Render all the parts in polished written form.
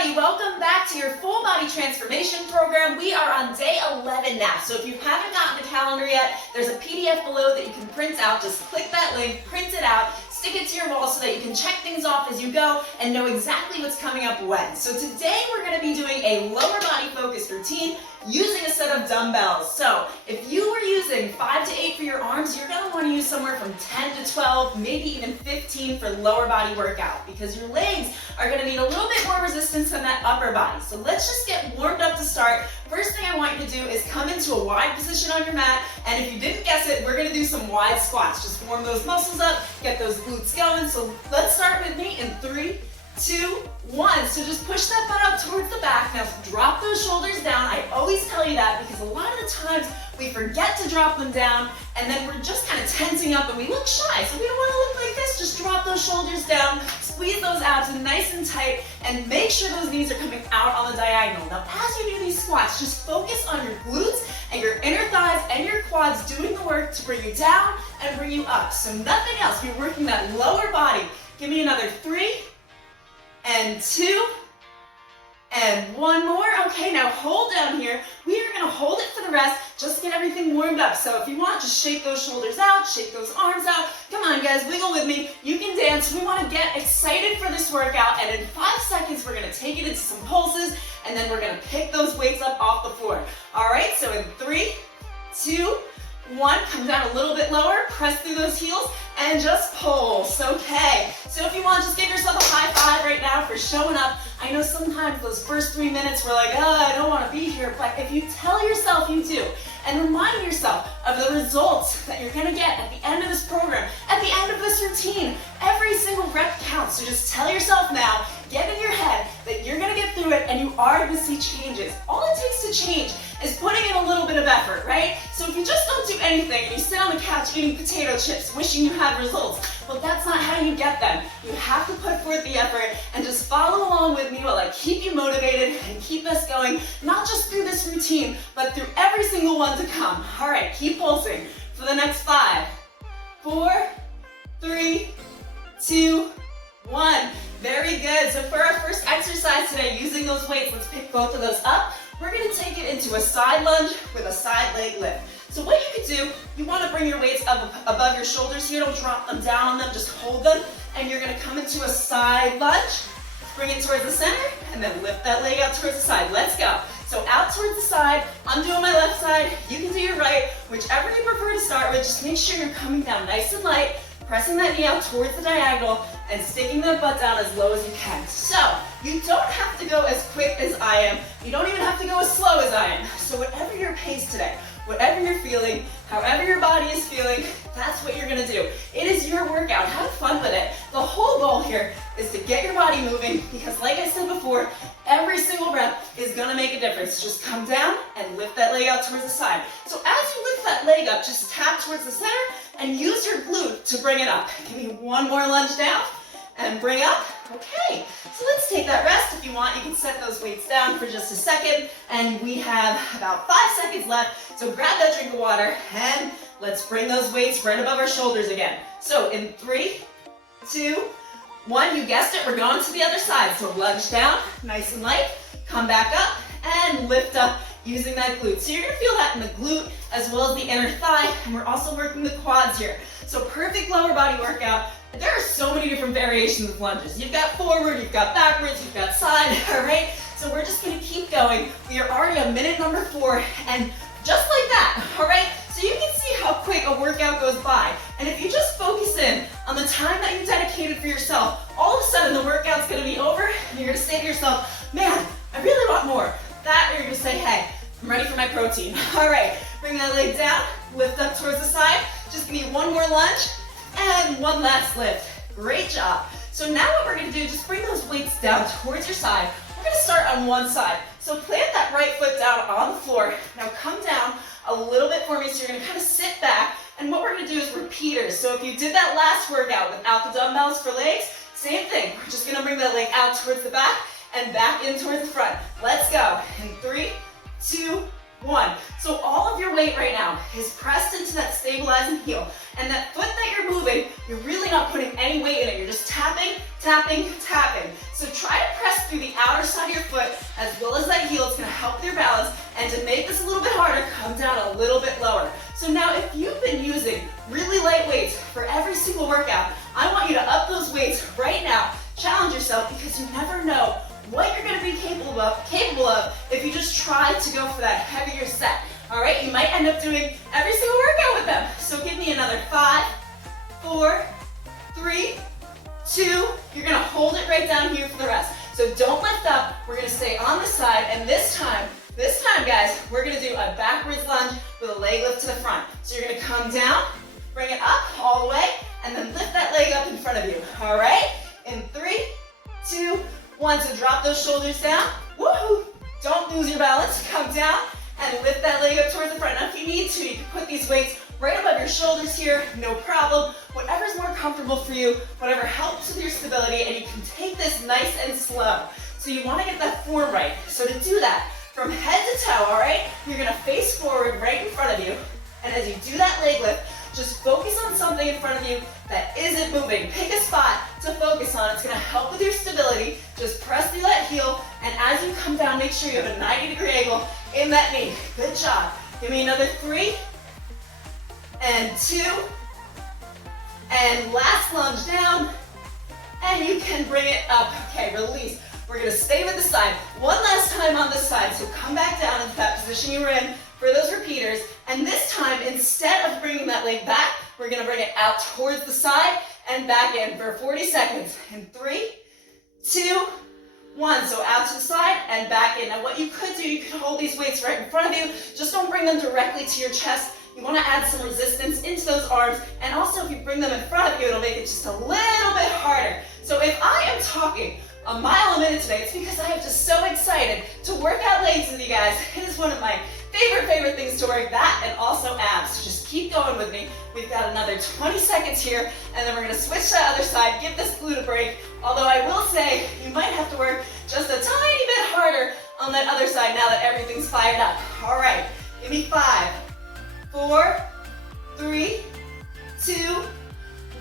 everybody, welcome back to your full body transformation program. We are on day 11 now, so if you haven't gotten the calendar yet, there's a PDF below that you can print out. Just click that link, print it out, stick it to your wall so that you can check things off as you go and know exactly what's coming up when. So today we're going to be doing a lower body focused routine using a set of dumbbells. So if you were using 5 to 8 for your arms, you're going to want to use somewhere from 10 to 12, maybe even 15 for lower body workout, because your legs are going to need a little bit more resistance than that upper body. So let's just get warmed up to start. First thing I want you to do is come into a wide position on your mat, and if you didn't guess it, we're going to do some wide squats. Just warm those muscles up, get those glutes going. So let's start with me in 3, 2, 1. So just push that butt up towards the back. Now drop those shoulders down. I always tell you that because a lot of the times we forget to drop them down and then we're just kind of tensing up and we look shy. So we don't want to look like this. Just drop those shoulders down, squeeze those abs in nice and tight, and make sure those knees are coming out on the diagonal. Now as you do these squats, just focus on your glutes and your inner thighs and your quads doing the work to bring you down and bring you up. So nothing else. You're working that lower body. Give me another 3 and 2 and 1 more. Okay, now hold down here. We are going to hold it for the rest, just to get everything warmed up. So if you want, just shake those shoulders out, shake those arms out. Come on guys, wiggle with me. You can dance. We want to get excited for this workout, and in 5 seconds we're going to take it into some pulses, and then we're going to pick those weights up off the floor. All right, so in 3, 2, 1, come down a little bit lower, press through those heels, and just pulse. Okay, so if you want, just give yourself a high five right now for showing up. I know sometimes those first 3 minutes we're like, oh, I don't want to be here, but if you tell yourself you do, and remind yourself of the results that you're gonna get at the end of this program, at the end of this routine, every single rep counts. So just tell yourself now, get in your head that you're gonna get through it and you are gonna see changes. All it takes to change is putting in a little bit of effort, right? So if you just don't do anything and you sit on the couch eating potato chips, wishing you had results, well, that's not how you get them. You have to put forth the effort and just follow along with me while I keep you motivated and keep us going, not just through this routine, but through every single one to come. All right, keep pulsing for the next 5, 4, 3, 2, 1. Very good. So for our first exercise today, using those weights, let's pick both of those up. We're going to take it into a side lunge with a side leg lift. So what you could do, you want to bring your weights up above your shoulders here. Don't drop them down on them, just hold them. And you're going to come into a side lunge, bring it towards the center, and then lift that leg out towards the side. Let's go. So out towards the side, I'm doing my left side, you can do your right, whichever you prefer to start with. Just make sure you're coming down nice and light, pressing that knee out towards the diagonal, and sticking the butt down as low as you can. So you don't have to go as quick as I am. You don't even have to go as slow as I am. So whatever your pace today, whatever you're feeling, however your body is feeling, that's what you're gonna do. It is your workout. Have fun with it. The whole goal here is to get your body moving, because like I said before, every single rep is gonna make a difference. Just come down and lift that leg out towards the side. So as you lift that leg up, just tap towards the center and use your glute to bring it up. Give me 1 more lunge down and bring up. Okay, so let's take that rest. If you want, you can set those weights down for just a second, and we have about 5 seconds left. So grab that drink of water and let's bring those weights right above our shoulders again. So in 3, 2, 1, you guessed it, we're going to the other side. So lunge down, nice and light, come back up and lift up using that glute. So you're gonna feel that in the glute as well as the inner thigh, and we're also working the quads here. So perfect lower body workout. There are so many different variations of lunges. You've got forward, you've got backwards, you've got side, all right? So we're just gonna keep going. We are already on minute number 4, and just like that, all right? So you can see how quick a workout goes by. And if you just focus in on the time that you dedicated for yourself, all of a sudden the workout's gonna be over, and you're gonna say to yourself, man, I really want more. That, or you're gonna say, hey, I'm ready for my protein. All right, bring that leg down, lift up towards the side. Just give me 1 more lunge, and 1 last lift. Great job. So now what we're gonna do, just bring those weights down towards your side. We're gonna start on one side. So plant that right foot down on the floor. Now come down a little bit for me, so you're gonna kind of sit back, and what we're gonna do is repeaters. So if you did that last workout without the dumbbells for legs, same thing. We're just gonna bring that leg out towards the back and back in towards the front. Let's go. In 3, 2, 1. So all of your weight right now is pressed into that stabilizing heel. And that foot that you're moving, you're really not putting any weight in it. You're just tapping, tapping, tapping. So try to press through the outer side of your foot as well as that heel. It's gonna help with your balance. And to make this a little bit harder, come down a little bit lower. So now if you've been using really light weights for every single workout, I want you to up those weights right now. Challenge yourself, because you never know what you're gonna be capable of if you just try to go for that heavier set. All right, you might end up doing every single workout with them. So give me another 5, 4, 3, 2. You're gonna hold it right down here for the rest. So don't lift up. We're gonna stay on the side, and this time, guys, we're gonna do a backwards lunge with a leg lift to the front. So you're gonna come down, bring it up all the way, and then lift that leg up in front of you. All right? In 3, 2, 1. So drop those shoulders down. Woohoo! Don't lose your balance. Come down and lift that leg up towards the front. Now, if you need to, you can put these weights right above your shoulders here, no problem. Whatever's more comfortable for you, whatever helps with your stability, and you can take this nice and slow. So you want to get that form right. So to do that, from head to toe, all right, you're going to face forward right in front of you. And as you do that leg lift, just focus on something in front of you that isn't moving. Pick a spot to focus on. It's going to help with your stability. Just press through that heel, and as you come down, make sure you have a 90-degree angle in that knee. Good job. Give me another 3, and 2, and last lunge down, and you can bring it up. Okay, release. We're gonna stay with the side. One last time on this side, so come back down into that position you were in for those repeaters, and this time, instead of bringing that leg back, we're gonna bring it out towards the side and back in for 40 seconds. In 3, 2, 1. So out to the side and back in. Now what you could do, you could hold these weights right in front of you. Just don't bring them directly to your chest. You want to add some resistance into those arms, and also if you bring them in front of you, it'll make it just a little bit harder. So if I am talking a mile a minute today, it's because I am just so excited to work out legs with you guys. It is one of my favorite things to work, that and also abs. So just keep going with me. We've got another 20 seconds here, and then we're going to switch to the other side, give this glute a break. Although I will say, you might have to work just a tiny bit harder on that other side now that everything's fired up. All right, give me 5, 4, 3, 2,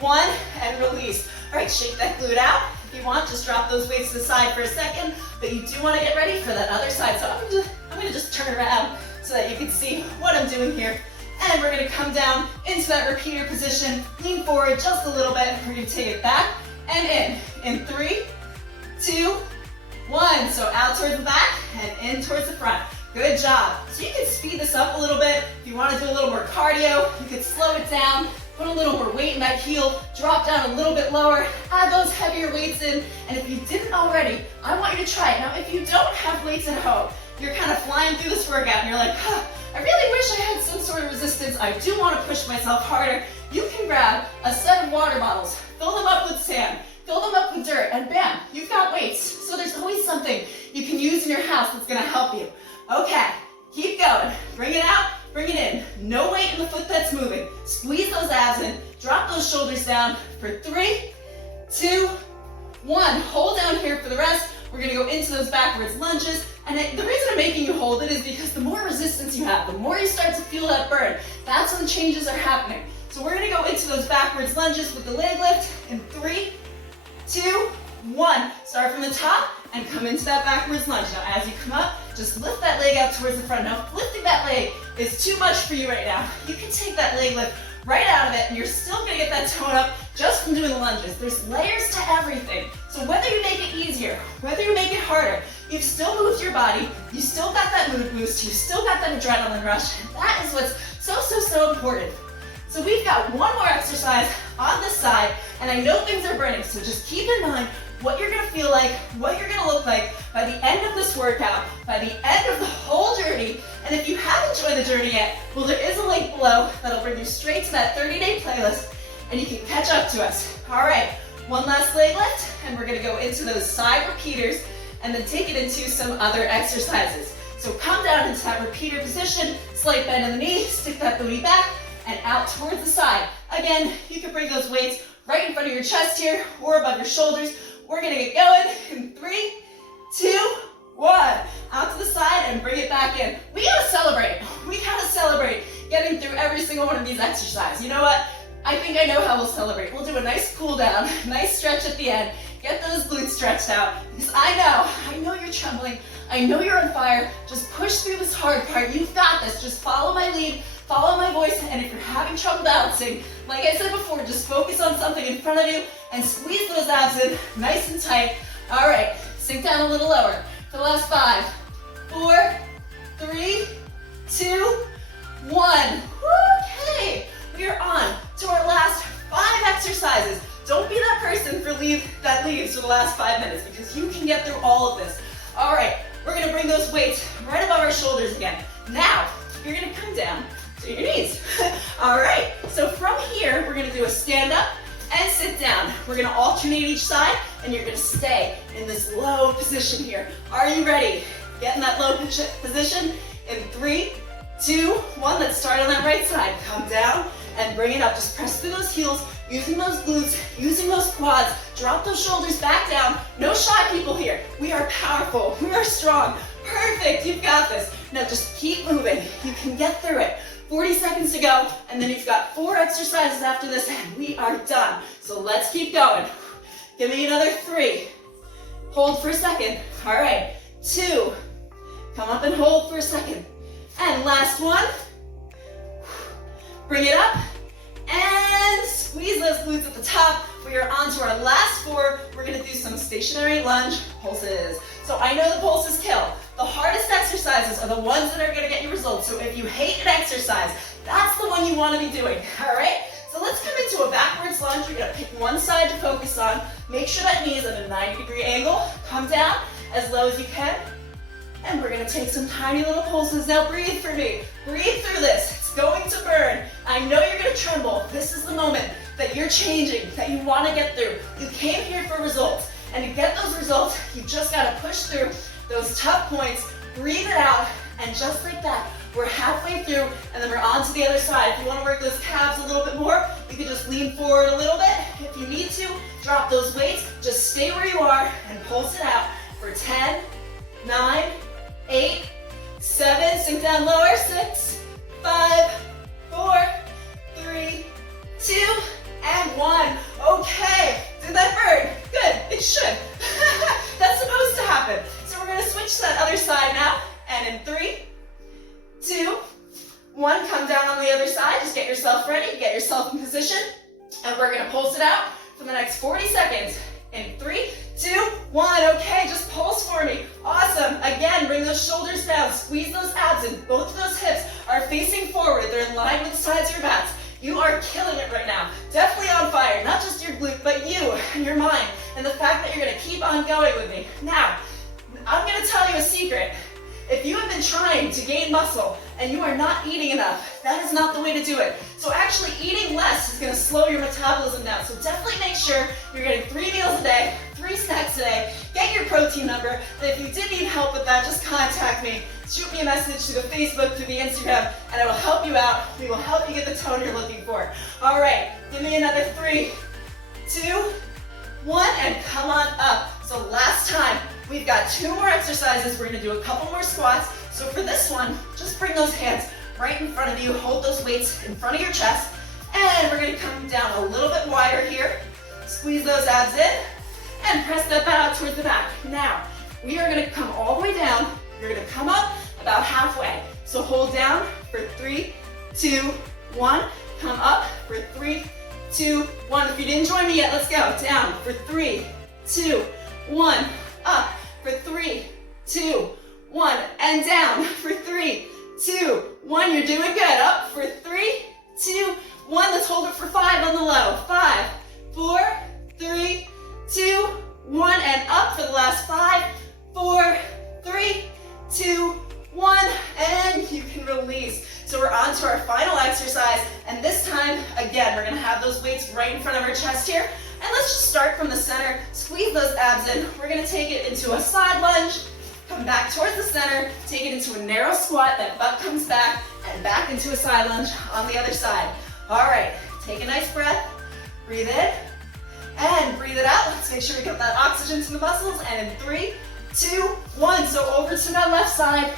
1, and release. All right, shake that glute out. If you want, just drop those weights to the side for a second, but you do want to get ready for that other side. So I'm going to just turn around so that you can see what I'm doing here. And we're going to come down into that repeater position, lean forward just a little bit. We're going to take it back and in 3, 2, 1. So out towards the back and in towards the front. Good job. So you can speed this up a little bit. If you want to do a little more cardio, you could slow it down, put a little more weight in that heel, drop down a little bit lower, add those heavier weights in, and if you didn't already, I want you to try it. Now, if you don't have weights at home, you're kind of flying through this workout and you're like, I really wish I had some sort of resistance. I do want to push myself harder. You can grab a set of water bottles, fill them up with sand, fill them up with dirt, and bam, you've got weights. So there's always something you can use in your house that's going to help you. Okay, keep going. Bring it out, bring it in. No weight in the foot that's moving. Squeeze those abs in, drop those shoulders down for 3, 2, 1. Hold down here for the rest. We're gonna go into those backwards lunges. And the reason I'm making you hold it is because the more resistance you have, the more you start to feel that burn. That's when the changes are happening. So we're gonna go into those backwards lunges with the leg lift in 3, 2, 1. Start from the top and come into that backwards lunge. Now as you come up, just lift that leg out towards the front. Now if lifting that leg is too much for you right now, you can take that leg lift right out of it and you're still gonna get that tone up just from doing the lunges. There's layers to everything. So whether you make it easier, whether you make it harder, you've still moved your body, you still got that mood boost, you still got that adrenaline rush, and that is what's so important. So we've got one more exercise on this side, and I know things are burning, so just keep in mind what you're gonna feel like, what you're gonna look like by the end of this workout, by the end of the whole journey. And if you haven't joined the journey yet, well, there is a link below that'll bring you straight to that 30-day playlist, and you can catch up to us. All right, one last leg lift, and we're gonna go into those side repeaters, and then take it into some other exercises. So come down into that repeater position, slight bend in the knee, stick that booty back, and out towards the side. Again, you can bring those weights right in front of your chest here, or above your shoulders. We're gonna get going in 3, 2, 1. Out to the side and bring it back in. We gotta celebrate. We gotta celebrate getting through every single one of these exercises. You know what? I think I know how we'll celebrate. We'll do a nice cool down, nice stretch at the end, Get those glutes stretched out, because I know you're trembling. I know you're on fire. Just push through this hard part. You've got this. Just follow my lead, follow my voice, and if you're having trouble balancing, like I said before, just focus on something in front of you and squeeze those abs in nice and tight. All right, sink down a little lower. For the last 5, 4, 3, 2, 1. Okay, we are on to our last 5 exercises. Don't be that person that leaves for the last 5 minutes, because you can get through all of this. All right, we're gonna bring those weights right above our shoulders again. Now, you're gonna come down to your knees. All right, so from here, we're gonna do a stand up and sit down. We're gonna alternate each side, and you're gonna stay in this low position here. Are you ready? Get in that low position in 3, 2, 1. Let's start on that right side. Come down and bring it up. Just press through those heels, using those glutes, using those quads. Drop those shoulders back down. No shy people here. We are powerful. We are strong. Perfect. You've got this. Now just keep moving. You can get through it. 40 seconds to go, and then you've got 4 exercises after this, and we are done. So let's keep going. Give me another 3. Hold for a second. All right. 2. Come up and hold for a second. And last one. Bring it up. And squeeze those glutes at the top. We are on to our last 4. We're gonna do some stationary lunge pulses. So I know the pulses kill. The hardest exercises are the ones that are gonna get you results. So if you hate an exercise, that's the one you wanna be doing, all right? So let's come into a backwards lunge. You're gonna pick one side to focus on. Make sure that knee is at a 90-degree angle. Come down as low as you can. And we're gonna take some tiny little pulses. Now breathe for me. Breathe through this. It's going to burn. I know you're gonna tremble. This is the moment that you're changing, that you wanna get through. You came here for results. And to get those results, you just gotta push through those tough points, breathe it out, and just like that, we're halfway through, and then we're on to the other side. If you wanna work those calves a little bit more, you can just lean forward a little bit. If you need to, drop those weights, just stay where you are and pulse it out for 10, 9, 8, 7, sink down lower, 6, 5, 4, 3, 2, and 1. Okay, did that burn? Good, it should. That's supposed to happen. So we're gonna switch to that other side now, and in 3, 2, 1, come down on the other side. Just get yourself ready, get yourself in position, and we're gonna pulse it out for the next 40 seconds. In 3, 2, 1. Okay, just pulse for me. Awesome. Again, bring those shoulders down, squeeze those abs in. Both of those hips are facing forward. They're in line with the sides of your backs. You are killing it right now. Definitely on fire. Not just your glute, but you and your mind. And the fact that you're gonna keep on going with me. Now, I'm gonna tell you a secret. If you have been trying to gain muscle and you are not eating enough, that is not the way to do it. So actually eating less is gonna slow your metabolism down. So definitely make sure you're getting 3 meals a day, 3 snacks a day, get your protein number, and if you did need help with that, just contact me. Shoot me a message through the Facebook, through the Instagram, and I will help you out. We will help you get the tone you're looking for. All right, give me another 3, 2, 1, and come on up. So last time, we've got 2 more exercises. We're gonna do a couple more squats. So for this one, just bring those hands right in front of you. Hold those weights in front of your chest. And we're gonna come down a little bit wider here. Squeeze those abs in and press that butt out towards the back. Now, we are gonna come all the way down. You're gonna come up about halfway. So hold down for 3, 2, 1. Come up for 3, 2, 1. If you didn't join me yet, let's go. Down for 3, 2, 1. Up for 3, 2, 1. And down for 3, 2, 1. You're doing good. Up for 3, 2, 1. Let's hold it for 5 on the low. 5, 4, 3, 2, 1. And up for the last 5, 4, 3, 2, 1. And you can release. So we're on to our final exercise. And this time, again, we're gonna have those weights right in front of our chest here. And let's just start from the center, squeeze those abs in. We're gonna take it into a side lunge, come back towards the center, take it into a narrow squat, that butt comes back, and back into a side lunge on the other side. All right, take a nice breath, breathe in, and breathe it out. Let's make sure we get that oxygen to the muscles, and in 3, 2, 1. So over to that left side,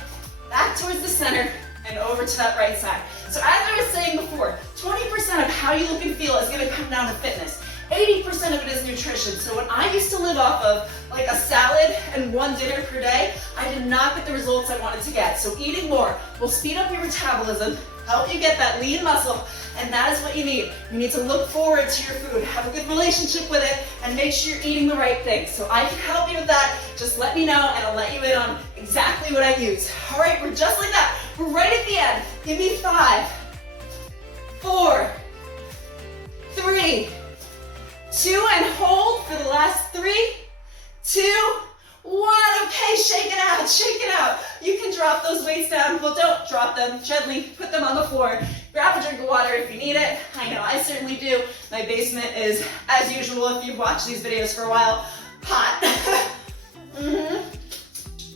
back towards the center, and over to that right side. So as I was saying before, 20% of how you look and feel is gonna come down to fitness. 80% 80% of it is nutrition. So when I used to live off of like a salad and one dinner per day, I did not get the results I wanted to get. So eating more will speed up your metabolism, help you get that lean muscle, and that is what you need. You need to look forward to your food, have a good relationship with it, and make sure you're eating the right things. So I can help you with that. Just let me know, and I'll let you in on exactly what I use. All right, we're just like that. We're right at the end. Give me 5, 4, 3, 2, and hold for the last 3, 2, 1. Okay, shake it out, shake it out. You can drop those weights down. Well, don't drop them. Gently put them on the floor. Grab a drink of water if you need it. I know, I certainly do. My basement is, as usual, if you've watched these videos for a while, hot.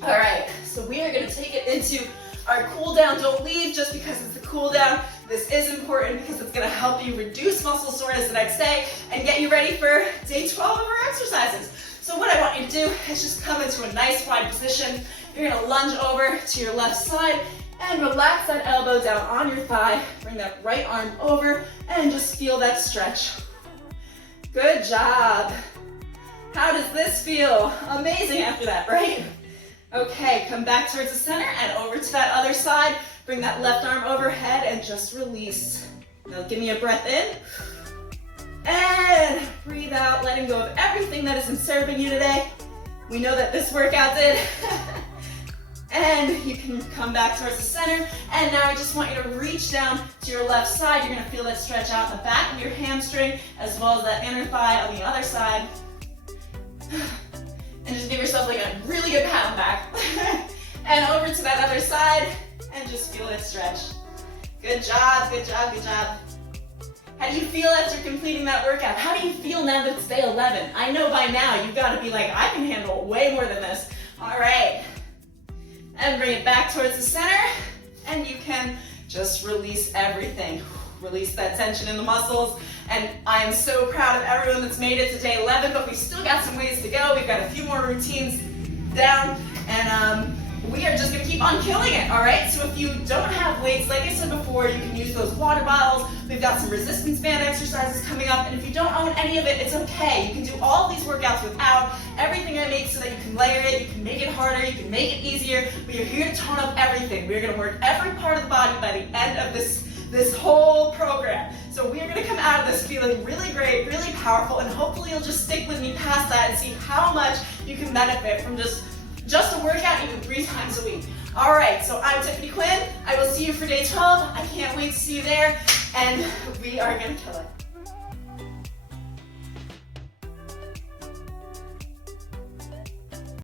All right, so we are gonna take it into our cool down. Don't leave just because it's a cool down. This is important because it's gonna help you reduce muscle soreness the next day and get you ready for day 12 of our exercises. So what I want you to do is just come into a nice wide position. You're gonna lunge over to your left side and relax that elbow down on your thigh. Bring that right arm over and just feel that stretch. Good job. How does this feel? Amazing after that, right? Okay, come back towards the center and over to that other side. Bring that left arm overhead and just release. Now give me a breath in. And breathe out, letting go of everything that isn't serving you today. We know that this workout did. And you can come back towards the center. And now I just want you to reach down to your left side. You're gonna feel that stretch out in the back of your hamstring, as well as that inner thigh on the other side. And just give yourself like a really good pat on the back. And over to that other side, and just feel it stretch. Good job, good job, good job. How do you feel after completing that workout? How do you feel now that it's day 11? I know by now you've got to be like, I can handle way more than this. All right. And bring it back towards the center. And you can just release everything. Release that tension in the muscles. And I am so proud of everyone that's made it to day 11, but we've still got some ways to go. We've got a few more routines down. And we are just gonna keep on killing it, all right? So if you don't have weights, like I said before, you can use those water bottles. We've got some resistance band exercises coming up, and if you don't own any of it, it's okay. You can do all these workouts without everything I make so that you can layer it, you can make it harder, you can make it easier, but you're here to tone up everything. We're gonna work every part of the body by the end of this whole program. So we're gonna come out of this feeling really great, really powerful, and hopefully you'll just stick with me past that and see how much you can benefit from just a workout even 3 times a week. All right, so I'm Tiffany Quinn. I will see you for day 12. I can't wait to see you there, and we are gonna kill it.